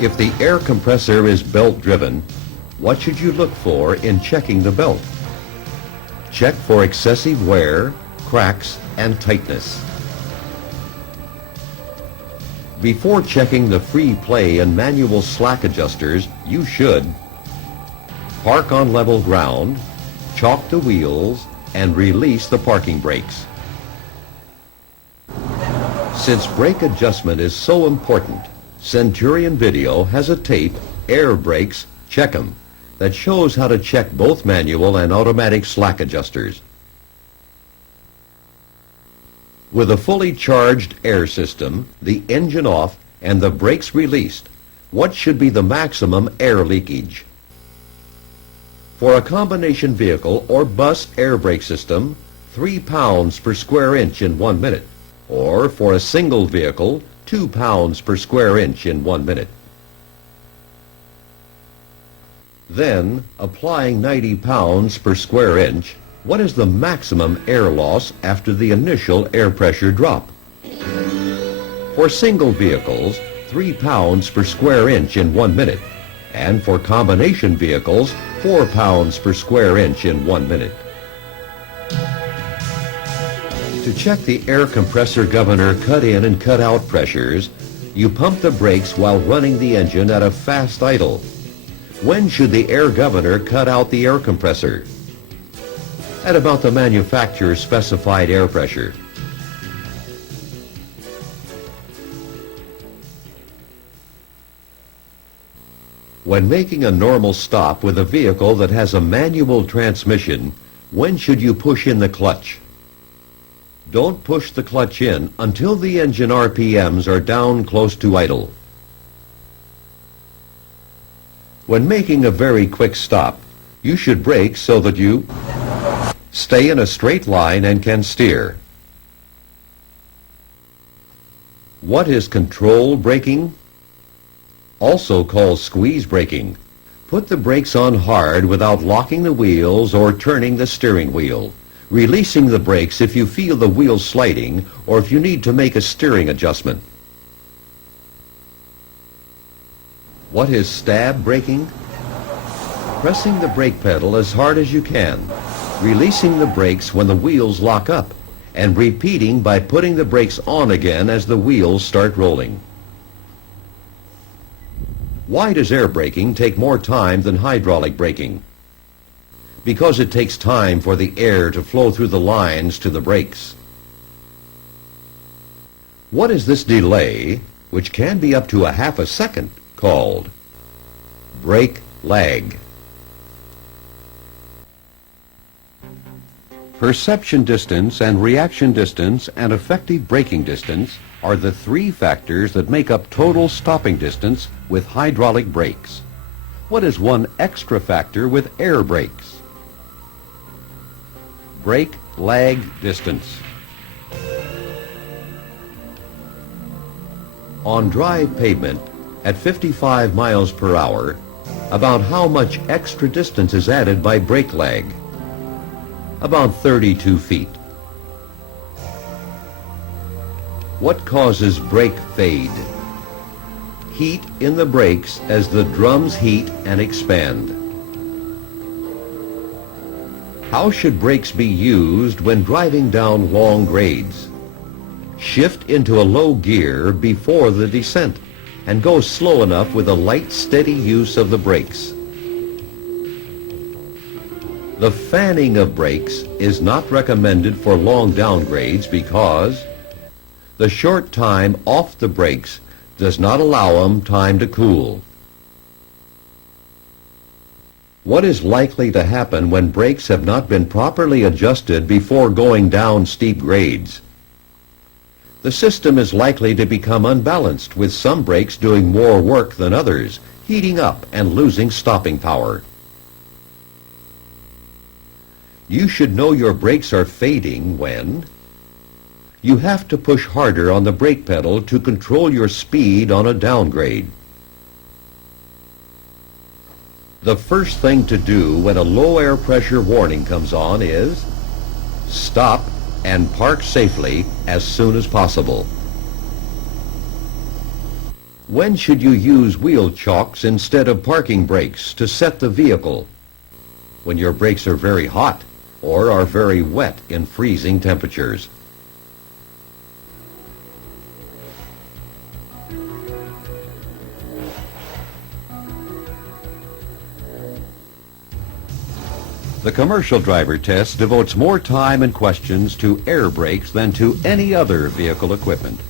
If the air compressor is belt-driven, what should you look for in checking the belt? Check for excessive wear, cracks, and tightness. Before checking the free play and manual slack adjusters, you should park on level ground, chalk the wheels, and release the parking brakes. Since brake adjustment is so important, Centurion Video has a tape, Air Brakes, Check 'em, that shows how to check both manual and automatic slack adjusters. With a fully charged air system, the engine off, and the brakes released, what should be the maximum air leakage? For a combination vehicle or bus air brake system, 3 pounds per square inch in 1 minute, or for a single vehicle, 2 pounds per square inch in 1 minute. Then, applying 90 pounds per square inch, what is the maximum air loss after the initial air pressure drop? For single vehicles, 3 pounds per square inch in 1 minute, and for combination vehicles, 4 pounds per square inch in 1 minute. To check the air compressor governor cut-in and cut-out pressures, you pump the brakes while running the engine at a fast idle. When should the air governor cut out the air compressor? At about the manufacturer's specified air pressure. When making a normal stop with a vehicle that has a manual transmission, when should you push in the clutch? Don't push the clutch in until the engine RPMs are down close to idle. When making a very quick stop, you should brake so that you stay in a straight line and can steer. What is control braking? Also called squeeze braking. Put the brakes on hard without locking the wheels or turning the steering wheel, releasing the brakes if you feel the wheel sliding or if you need to make a steering adjustment. What is stab braking? Pressing the brake pedal as hard as you can, releasing the brakes when the wheels lock up, and repeating by putting the brakes on again as the wheels start rolling. Why does air braking take more time than hydraulic braking? Because it takes time for the air to flow through the lines to the brakes. What is this delay, which can be up to a half a second, called? Brake lag. Perception distance and reaction distance and effective braking distance are the 3 factors that make up total stopping distance with hydraulic brakes. What is one extra factor with air brakes? Brake lag distance. On dry pavement at 55 miles per hour, about how much extra distance is added by brake lag? About 32 feet. What causes brake fade? Heat in the brakes as the drums heat and expand. How should brakes be used when driving down long grades? Shift into a low gear before the descent and go slow enough with a light, steady use of the brakes. The fanning of brakes is not recommended for long downgrades because the short time off the brakes does not allow them time to cool. What is likely to happen when brakes have not been properly adjusted before going down steep grades? The system is likely to become unbalanced, with some brakes doing more work than others, heating up and losing stopping power. You should know your brakes are fading when you have to push harder on the brake pedal to control your speed on a downgrade. The first thing to do when a low air pressure warning comes on is stop and park safely as soon as possible. When should you use wheel chocks instead of parking brakes to set the vehicle? When your brakes are very hot or are very wet in freezing temperatures. The commercial driver test devotes more time and questions to air brakes than to any other vehicle equipment.